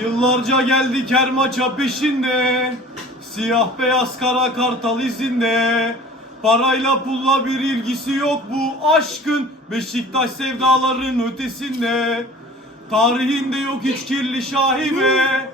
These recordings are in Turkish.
Yıllarca geldik her maça peşinde Siyah beyaz kara kartal izinde Parayla pulla bir ilgisi yok bu aşkın Beşiktaş sevdaların ötesinde Tarihinde yok hiç kirli şahibe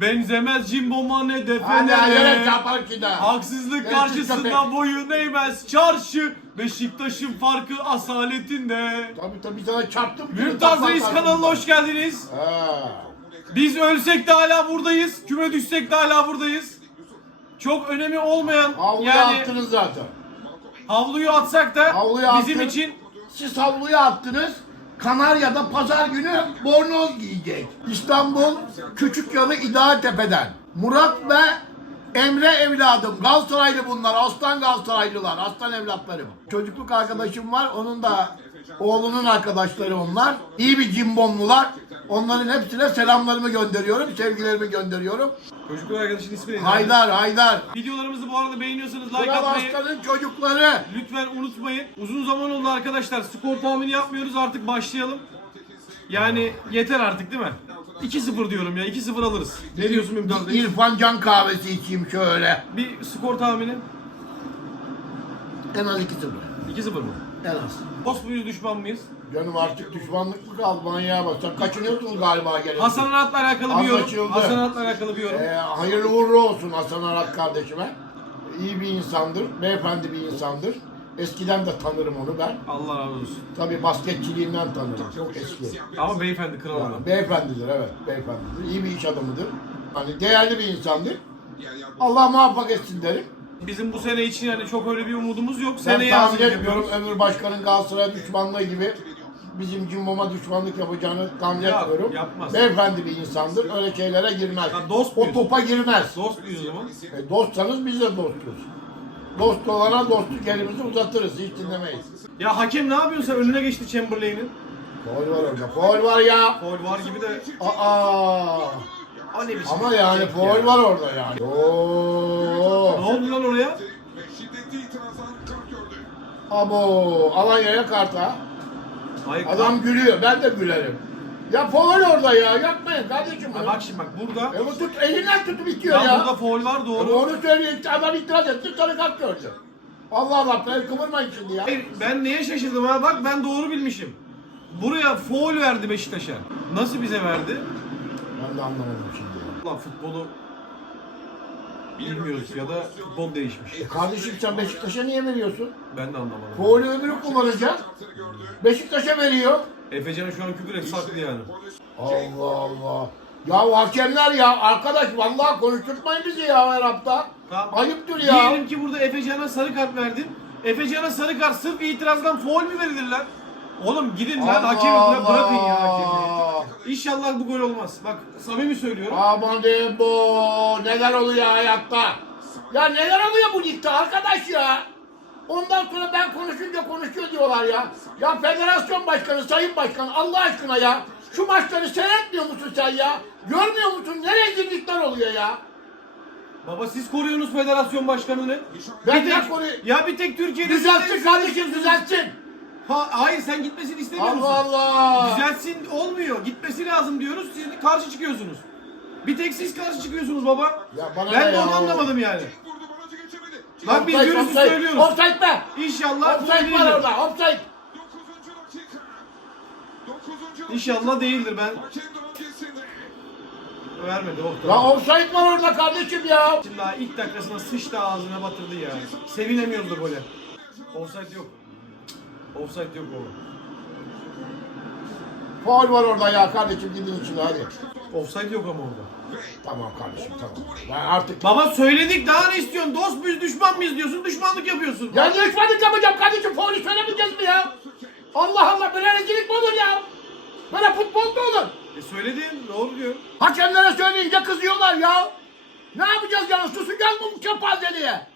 Benzemez Cimbom'a ne Hadi defelere hadi çarpar ki de. Haksızlık karşısında köpek. boyun eğmez çarşı Beşiktaş'ın farkı asaletinde Tabii tabii sana çarptım. Mümtaz Reis kanalına hoş geldiniz. Ha. Biz ölsek de hala buradayız. Küme düşsek de hala buradayız. Çok önemi olmayan Havluyu yani attınız zaten. havluyu atsak da Havluyu bizim attın. için Siz havluyu attınız. Kanarya'da pazar günü bornoz giyecek. İstanbul Küçükyalı İdealtepe'den. Murat ve Emre evladım. Galatasaraylı bunlar. Aslan Galatasaraylılar. Aslan evlatlarım. Çocukluk arkadaşım var. Onun da oğlunun arkadaşları onlar. İyi bir cimbomlular. Onların hepsine selamlarımı gönderiyorum. Sevgilerimi gönderiyorum. çocukluk arkadaşın ismi neydi? Haydar Haydar. Videolarımızı bu arada beğeniyorsanız like Kral atmayı Aslan'ın çocukları. lütfen unutmayın. Uzun zaman oldu arkadaşlar. Skor tahmini yapmıyoruz. Artık başlayalım. Yani yeter artık değil mi? 2-0 diyorum ya. 2-0 alırız. Ne diyorsun Mümtaz Bey? İrfan Can kahvesi içeyim şöyle. Bir skor tahmini. En az 2-0. 2-0 mı? En az. Dost muyuz düşman mıyız? Canım artık düşmanlık mı kaldı manyağa bak. Sen kaçınıyorsun galiba gene. Hasan Arat'la alakalı bir yorum. Anlaşıldı. Hasan Arat'la alakalı bir yorum. Ee, hayırlı uğurlu olsun Hasan Arat kardeşime. İyi bir insandır, beyefendi bir insandır. Eskiden de tanırım onu ben. Allah razı olsun. Tabii basketçiliğinden tanırım. Çok eski. Ama beyefendi kral adam. Yani beyefendidir evet, beyefendidir. İyi bir iş adamıdır. Hani değerli bir insandır. Allah muvaffak etsin derim. Bizim bu sene için yani çok öyle bir umudumuz yok. Ben Seneye tahmin hazırlık etmiyorum yapıyoruz. öbür başkanın Galatasaray düşmanlığı gibi bizim Cimbom'a düşmanlık yapacağını tahmin Ya, etmiyorum. yapmaz. Beyefendi bir insandır. Öyle şeylere girmez. Ya dost o muyuz? topa girmez. Dost muyuz o zaman? E, dostsanız biz de dostuz. Dost olana dostluk elimizi uzatırız. Hiç dinlemeyiz. Ya hakem ne yapıyorsun sen? Önüne geçti Chamberlain'in. Foul var orada. Foul var ya. Foul var gibi de. Aa. Aa ne biçim. Ama yani ya. foul var orada yani. Ne Oo. oldu lan oraya? Abo. Alanya'ya karta. Hayır. Adam gülüyor. Ben de gülerim. Ya foul orada ya. Yapmayın kardeşim. Bunu. bak şimdi bak burada. E bu tut, elinden tutup itiyor Ya, ya. burada foul var E doğru. Doğru söylüyor. İşte adam itiraz etti. Sarı kart gördü. Allah Allah. El kıvırmayın şimdi ya. Hayır, ben neye şaşırdım ha? Bak ben doğru bilmişim. Buraya foul verdi Beşiktaş'a. Nasıl bize verdi? Ben de anlamadım şimdi ya. Ulan futbolu bilmiyoruz ya da futbol değişmiş. E kardeşim sen Beşiktaş'a niye veriyorsun? Ben de anlamadım. Foul'ü öbürü kullanacak. Beşiktaş'a veriyor. Efecan'ın şu an küfür et saklı yani. Allah Allah. Ya hakemler ya arkadaş vallahi konuşturtmayın bizi ya her hafta. Tamam. Ayıptır ya. Diyelim ki burada Efecan'a sarı kart verdin. Efecan'a sarı kart sırf itirazdan foul mü verilir lan? Oğlum gidin lan Allah hakemi bıra- bırakın ya Allah. hakemi. İnşallah bu gol olmaz. Bak samimi söylüyorum. Aman diyeyim bu neler oluyor hayatta. Ya neler oluyor bu ligde arkadaş ya. Ondan sonra ben konuşunca konuşuyor diyorlar ya. Ya federasyon başkanı, sayın başkan Allah aşkına ya. Şu maçları seyretmiyor musun sen ya? Görmüyor musun? Ne rezillikler oluyor ya? Baba siz koruyorsunuz federasyon başkanını. Ben bir tek, koruy- ya bir tek Türkiye'de Düzeltsin kardeşim düzeltsin. Ha, hayır sen gitmesini istemiyor musun? Allah Allah. Düzeltsin olmuyor. Gitmesi lazım diyoruz. Siz de karşı çıkıyorsunuz. Bir tek siz karşı çıkıyorsunuz baba. Ya bana ben de ya? onu anlamadım yani. Bak biz Offside, görüntü offside. söylüyoruz. Offside be. İnşallah Offside değildir. var orada. Offside. İnşallah değildir ben. Vermedi oh Ya tamam. offside var orada kardeşim ya. Şimdi daha ilk dakikasına sıçtı ağzına batırdı ya. Sevinemiyoruz da gole. Offside yok. Offside yok baba. Faul var orada ya kardeşim gidin içine hadi. Offside yok ama orada. Tamam kardeşim tamam. Ben artık... Baba söyledik daha ne istiyorsun? Dost muyuz düşman mıyız diyorsun düşmanlık yapıyorsun. Ya ne düşmanlık yapacağım kardeşim? Faulü söylemeyeceğiz mi ya? Allah Allah böyle rezillik mi olur ya? Böyle futbol mu olur? E söyledim doğru diyor. Hakemlere söyleyince kızıyorlar ya. Ne yapacağız yani? Susacağız mı bu kepazeliğe?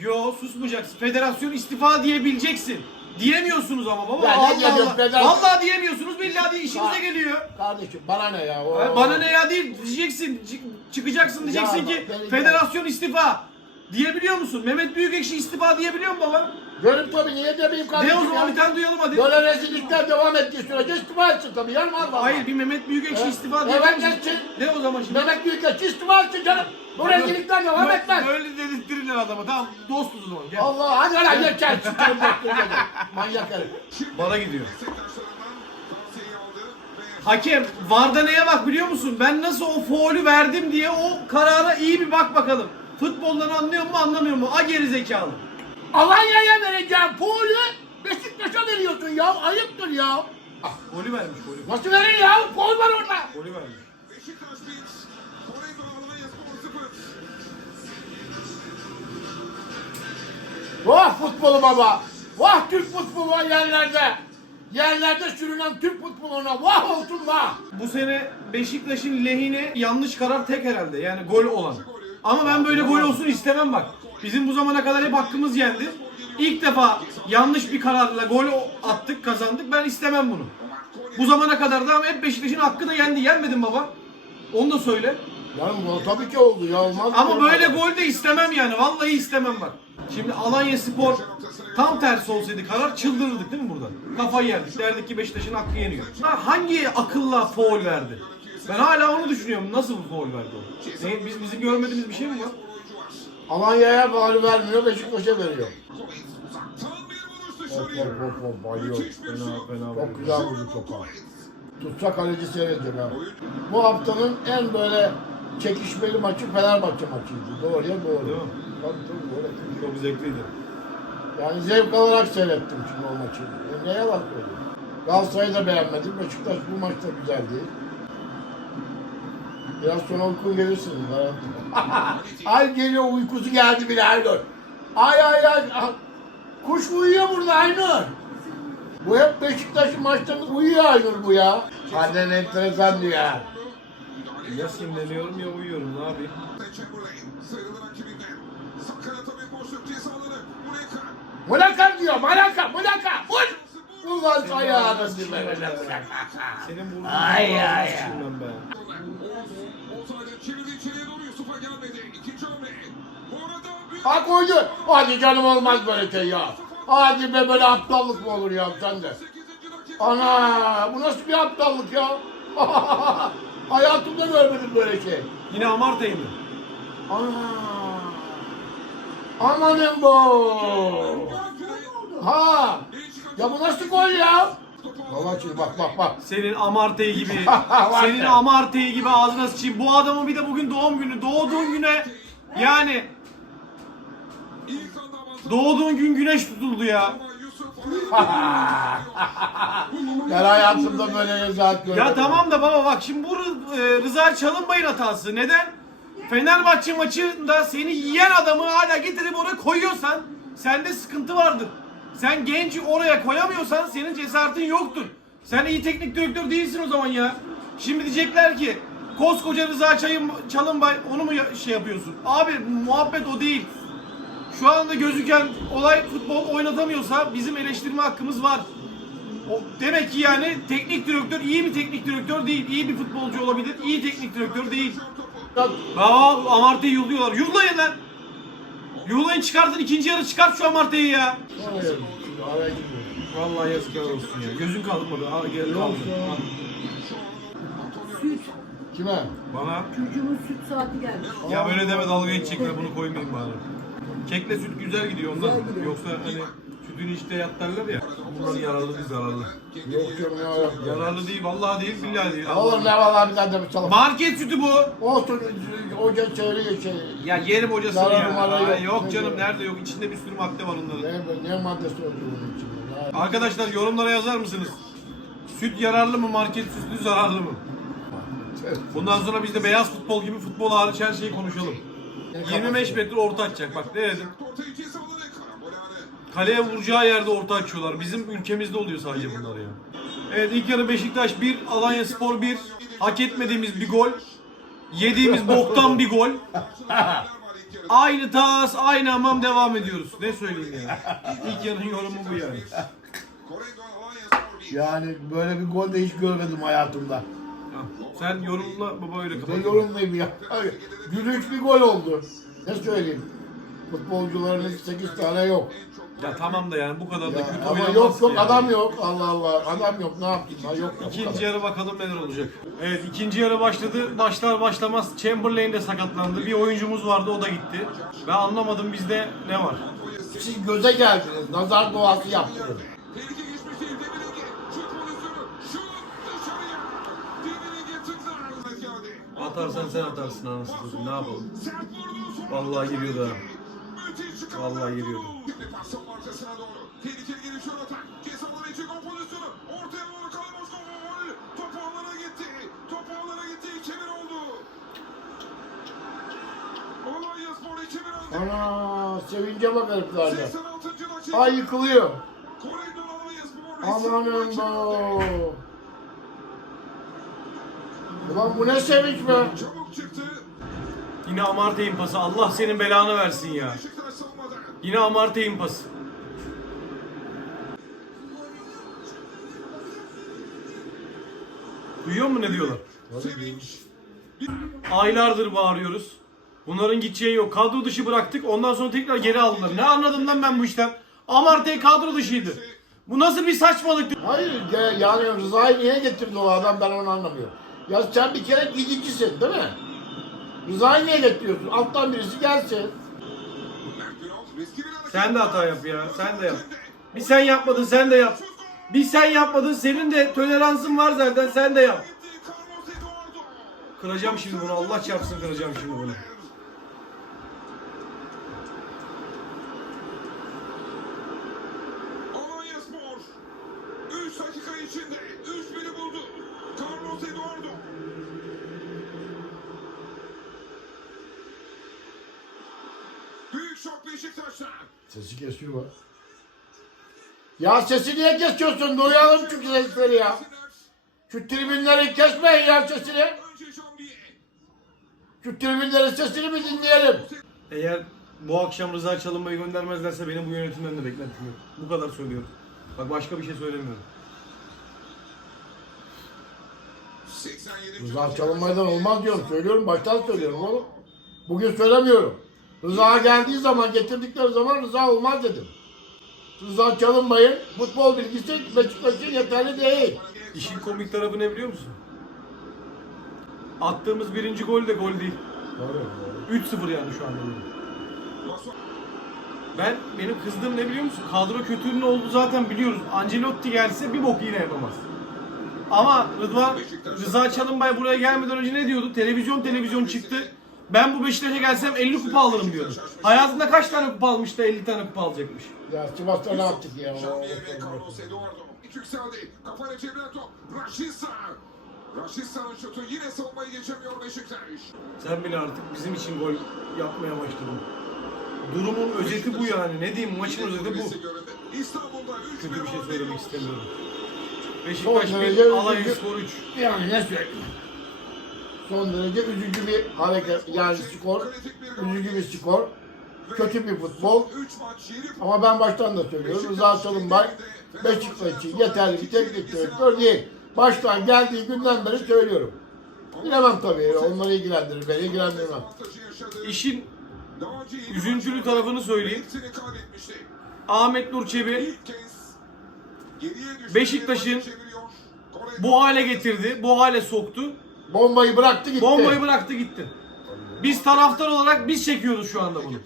Yo susmayacaksın. Federasyon istifa diyebileceksin. Diyemiyorsunuz ama baba. Ya ne Allah diyeceğim, Allah. Vallahi diyemiyorsunuz. Billahi diye işinize Ha. geliyor. Kardeşim bana ne ya? O... Ha, Bana ne ya değil diyeceksin. Çık- Çıkacaksın diyeceksin Ya ki bak, federasyon istifa. Diyebiliyor musun? Mehmet Büyükekşi istifa diyebiliyor mu baba? Görüm tabii niye demeyeyim De kardeşim o zaman ya? bir tane duyalım hadi. Böyle rezillikler devam ettiği sürece istifa etsin tabii. Yarım Allah. Hayır bir Mehmet Büyükekşi Evet. istifa Evet, diyebiliyor musun? geçsin. De o zaman. şimdi. Mehmet Büyükeş istimazsın canım. Bu rezillikler devam etmez. Böyle dedirttirirler adamı. Tamam dostuz o zaman. Gel. Allah hadi lan geçer. Sıçarım bekliyorum. Manyak herif. Bara gidiyor. Hakem Varda neye bak biliyor musun? Ben nasıl o faulü verdim diye o karara iyi bir bak bakalım. Futboldan anlıyor mu anlamıyor mu? A geri zekalı. Alanya'ya vereceğim faulü Beşiktaş'a veriyorsun ya. Ayıptır ya. Golü vermiş golü. Nasıl verir ya? Faul var orada. Golü vermiş. Beşiktaş 1, Torreira Alanya Spor 0. Vah futbolu baba. Vah Türk futbolu var yerlerde. Yerlerde sürünen Türk futboluna vah olsun vah. Bu sene Beşiktaş'ın lehine yanlış karar tek herhalde. Yani gol olan. Ama ben böyle gol olsun istemem bak. Bizim bu zamana kadar hep hakkımız yendi. İlk defa yanlış bir kararla gol attık, kazandık. Ben istemem bunu. Bu zamana kadar da hep Beşiktaş'ın hakkı da yendi. Yenmedin baba. Onu da söyle. Yani bu tabii ki oldu ya olmaz. Ama böyle gol de istemem yani. Vallahi istemem bak. Şimdi Alanya Spor tam tersi olsaydı karar çıldırırdık değil mi burada? Kafayı yerdik. Derdik ki Beşiktaş'ın hakkı yeniyor. Ha, hangi akılla foul verdi? Ben hala onu düşünüyorum. Nasıl bir foul verdi o? Ne, biz, bizim görmediğimiz bir şey mi var? Alanya'ya faulü vermiyor Beşiktaş'a veriyor. Hop hop hop hop bayıyor. Bir şut. Çok güzel vurdu topa. Tutsa kaleci seyredecek ha. Bu haftanın en böyle çekişmeli maçı Fenerbahçe maçıydı. Doğruya doğru. Değil mi? Tabii tabii öyle. Çok zevkliydi. Yani zevk alarak seyrettim şimdi o maçı. E neye bak böyle? Galatasaray'ı da beğenmedim. Beşiktaş bu maçta güzeldi. Biraz sonra uykun gelirsin. garanti. ay geliyor uykusu geldi bile Aynur. Ay ay ay. Kuş uyuyor burada Aynur. Bu hep Beşiktaş'ın maçlarında uyuyor Aynur bu ya. Annen enteresan diyor ya. Ya sinirleniyorum ya uyuyorum. Ne yapayım? Mulaka diyor. Mulaka. Mulaka. Vur. Ulan ayağını dibine mulaka. Senin burnunu Ay, ay, ay. ben be. Ha koydu. Hadi canım olmaz böyle şey ya. Hadi be böyle aptallık mı olur ya sen de. 8. dakika. Ana bu nasıl bir aptallık ya? Hayatımda görmedim böyle şey. Yine Amartey mi? Ana. Amanın bu. Ha. Ya bu nasıl gol ya? Baba şimdi bak bak bak. Senin Amartey gibi, senin. Amartey gibi ağzına sıçayım. Bu adamın bir de bugün doğum günü. Doğduğun güne yani doğduğun gün güneş tutuldu ya. Ben hayatımda böyle rezalet görmedim. Ya tamam da baba bak şimdi bu Rı- e, Rıza Çalınbay'ın hatası. Neden? Fenerbahçe maçında seni yiyen adamı hala getirip oraya koyuyorsan sende sıkıntı vardır. Sen genci oraya koyamıyorsan senin cesaretin yoktur. Sen iyi teknik direktör değilsin o zaman ya. Şimdi diyecekler ki koskoca Rıza Çayın, Çalınbay onu mu şey yapıyorsun? Abi muhabbet o değil. Şu anda gözüken olay futbol oynatamıyorsa bizim eleştirme hakkımız var. O, demek ki yani teknik direktör iyi bir teknik direktör değil. İyi bir futbolcu olabilir. iyi teknik direktör değil. Aa Amartey'i yolluyorlar. Yollayın lan. Yollayın çıkartın ikinci yarı çıkart şu Amartey'i ya. Oraya, araya gidiyor. Vallahi yazıklar olsun ya. Gözün kalmadı. Aa gel kaldı. Süt. Kime? Bana Çocuğumun süt saati gelmiş. ya böyle deme dalga geçecekler bunu koymayayım bari. Kekle süt güzel gidiyor ondan. Yoksa hani sütünü işte yat derler ya. Bunlar yararlı değil zararlı. Yok yok. Yararlı değil vallahi değil billahi değil. Olur ne vallahi bir da bir çalalım. Market sütü bu. Olsun hoca söylüyor şey. Ya yerim hocasını ya. Ay, yok. yok Ne canım nerede yok. İçinde bir sürü madde var onların. Ne, ne maddesi oluyor bunun içinde? Arkadaşlar yorumlara yazar mısınız? Süt yararlı mı, market sütü zararlı mı? Bundan sonra biz de beyaz futbol gibi futbol hariç her şeyi konuşalım. 25 metre orta açacak bak ne dedim. Kaleye vuracağı yerde orta açıyorlar. Bizim ülkemizde oluyor sadece bunlar ya. Evet ilk yarı Beşiktaş 1, Alanya Spor 1. Hak etmediğimiz bir gol. Yediğimiz boktan bir gol. Aynı tas, aynı hamam devam ediyoruz. Ne söyleyeyim ya. İlk yarının yorumu bu yani. Korendo Alanya Spor 1. Yani böyle bir gol de hiç görmedim hayatımda. Ha, Sen yorumla baba öyle kapat. yorumlayayım ya? Gülünç bir gol oldu. Ne söyleyeyim? Futbolcuların 8 tane yok. Ya tamam da yani bu kadar da Ya, kötü ama oynanmaz yok yok yani. adam yok. Allah Allah. Adam yok. Ne yapayım? Ha, yok bu İkinci kadar. yarı bakalım neler olacak. Evet ikinci yarı başladı. Başlar başlamaz Chamberlain de sakatlandı. Bir oyuncumuz vardı o da gitti. Ben anlamadım bizde ne var. Siz göze geldiniz. Nazar duası yaptınız. Atarsan sen atarsın anasını satayım ne yapalım. Vallahi giriyordu ha. Vallahi giriyordu. Şimdi pasın arkasına doğru. Tehlikeli gelişiyor atak. Ceza alanı için gol pozisyonu. Ortaya doğru Kalemos gol. Top gitti. Top gitti. 2-1 oldu. Alanya Spor 2-1 oldu. Ana sevince bak heriflerle. 86. dakika. Ay yıkılıyor. Koridor Alanya Spor. Amanın bu. Ulan bu ne sevinç be. Çabuk çıktı. Yine Amartya impası Allah senin belanı versin ya. Yine Amartya impası. Duyuyor musun ne diyorlar? Aylardır bağırıyoruz. Bunların gideceği yok. Kadro dışı bıraktık. Ondan sonra tekrar geri aldılar. Ne anladım lan ben bu işten? Amartya kadro dışıydı. Bu nasıl bir saçmalıktı? Hayır ya, yani Rıza'yı niye getirdi o adam ben onu anlamıyorum. Ya sen bir kere gidicisin değil mi? Rıza'yı niye getiriyorsun? Alttan birisi gelsin. Sen de hata yap ya. Sen de yap. Bir sen yapmadın sen de yap. Bir sen yapmadın senin de toleransın var zaten sen de yap. Kıracağım şimdi bunu Allah çarpsın kıracağım şimdi bunu. Kesiyor bak. Ya sesi niye kesiyorsun? Duyalım çünkü sesleri ya. Şu tribünleri kesmeyin ya sesini. Şu tribünlerin sesini mi dinleyelim? Eğer bu akşam Rıza Çalınbay'ı göndermezlerse benim bu yönetimden de beklentim yok. Bu kadar söylüyorum. Bak başka bir şey söylemiyorum. 87. Rıza çalınmaydan olmaz diyorum. Söylüyorum baştan söylüyorum oğlum. Bugün söylemiyorum. Rıza geldiği zaman getirdikleri zaman Rıza olmaz dedim. Rıza çalınmayın. Futbol bilgisi Beşiktaş'ın yeterli değil. İşin komik tarafı ne biliyor musun? Attığımız birinci gol de gol değil. 3-0 yani şu anda. Ben benim kızdığım ne biliyor musun? Kadro kötülüğünün olduğu zaten biliyoruz. Ancelotti gelse bir bok yine yapamaz. Ama Rıdvan Rıza Çalınbay buraya gelmeden önce ne diyordu? Televizyon televizyon çıktı. Ben bu Beşiktaş'a gelsem 50 kupa alırım diyordu. Hayatında kaç tane kupa almış da 50 tane kupa alacakmış. Ya Sivas'ta ne yaptık ya? Jambier ve Carlos Eduardo. Yükseldi. Kafayla çeviren top. Rashica. Rashica'nın şutu yine savunmayı geçemiyor Beşiktaş. Sen bile artık bizim için gol yapmaya başladın. Durumun özeti bu yani. Ne diyeyim maçın özeti bu. Kulesi göründü. İstanbul'da 3 Kötü bir şey söylemek istemiyorum. Beşiktaş derece 1, Alanya. Spor 3. Yani ne söyleyeyim? Son derece üzücü bir hareket. Yani skor. Üzücü bir skor. Kötü bir futbol. 3 maç 7 Ama ben baştan da söylüyorum. Rıza Çalınbay Beşiktaş için yeterli bir teknik direktör değil. Baştan geldiği günden beri söylüyorum. Bilemem tabii. Onları ilgilendirir. Beni yaşadı. İşin maçta tarafını söyleyeyim. Ahmet Nur Çebi. Beşiktaş'ın bu hale getirdi, bu hale soktu. Bombayı bıraktı gitti. Bombayı bıraktı gitti. Biz taraftar olarak biz çekiyoruz şu anda bunu.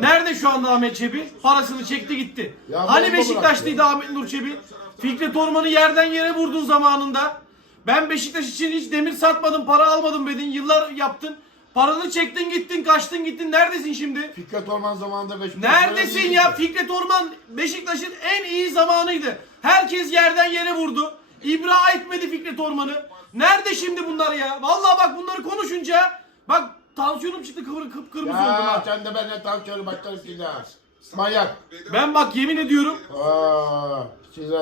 Nerede şu anda Ahmet Çebi? Parasını çekti gitti. Ya hani bomba Beşiktaşlıydı Ahmet Nur Çebi? Fikret Orman'ı yerden yere vurdun zamanında. Ben Beşiktaş için hiç demir satmadım, para almadım dedin. Yıllar yaptın. Paranı çektin gittin, kaçtın gittin. Neredesin şimdi? Fikret Orman zamanında Beşiktaş. Neredesin ya? Fikret Orman Beşiktaş'ın en iyi zamanıydı. Herkes yerden yere vurdu. İbra etmedi Fikret Orman'ı. Nerede şimdi bunlar ya? Vallahi bak bunları konuşunca bak tansiyonum çıktı kıvır kıpkırmızı oldum Ya ha. sen de benimle tansiyonu başlarım şimdi ha. Manyak. Ben bak yemin ediyorum Aa,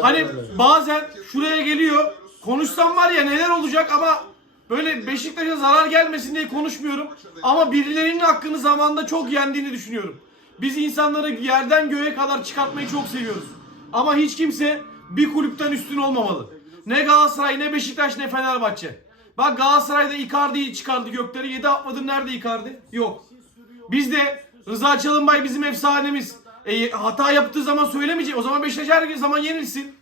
hani böyle. bazen şuraya geliyor konuşsam var ya neler olacak ama böyle Beşiktaş'a zarar gelmesin diye konuşmuyorum. Ama birilerinin hakkını zamanında çok yendiğini düşünüyorum. Biz insanları yerden göğe kadar çıkartmayı çok seviyoruz. Ama hiç kimse bir kulüpten üstün olmamalı. Ne Galatasaray ne Beşiktaş ne Fenerbahçe. Bak Galatasaray'da Icardi'yi çıkardı gökleri. 7 atmadır nerede Icardi? Yok. Bizde Rıza Çalınbay bizim efsanemiz. E, hata yaptığı zaman söylemeyecek. O zaman Beşiktaş her zaman yenilsin.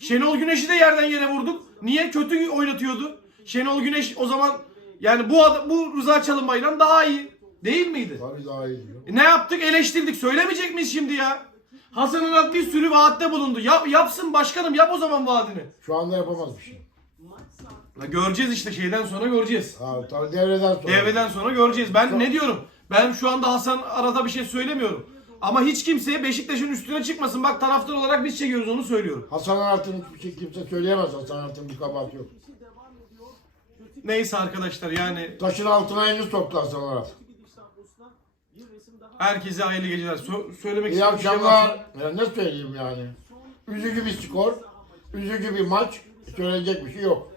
Şenol Güneş'i de yerden yere vurduk. Niye? Kötü oynatıyordu. Şenol Güneş o zaman yani bu adam, bu Rıza Çalınbay'dan daha iyi. Değil miydi? Tabii daha iyi. E, ne yaptık? Eleştirdik. Söylemeyecek miyiz şimdi ya? Hasan Arat bir sürü vaatte bulundu. Yap, yapsın başkanım yap o zaman vaadini. Şu anda yapamaz bir şey. Ya göreceğiz işte şeyden sonra göreceğiz. Ha, tabii devreden sonra. Devreden sonra göreceğiz. Ben ne diyorum? Ben şu anda Hasan Arat'a bir şey söylemiyorum. Ama hiç kimseye Beşiktaş'ın üstüne çıkmasın. Bak taraftar olarak biz çekiyoruz onu söylüyorum. Hasan Arat'ın hiçbir şey kimse söyleyemez. Hasan Arat'ın bir kabahati yok. Neyse arkadaşlar yani Taşın altına elini soktu Hasan Arat. Herkese hayırlı geceler. Sö- söylemek İyi istediğim bir şey varsa- akşamlar. Ya ne söyleyeyim yani. Üzücü bir skor. Üzücü bir maç. Söyleyecek bir şey yok.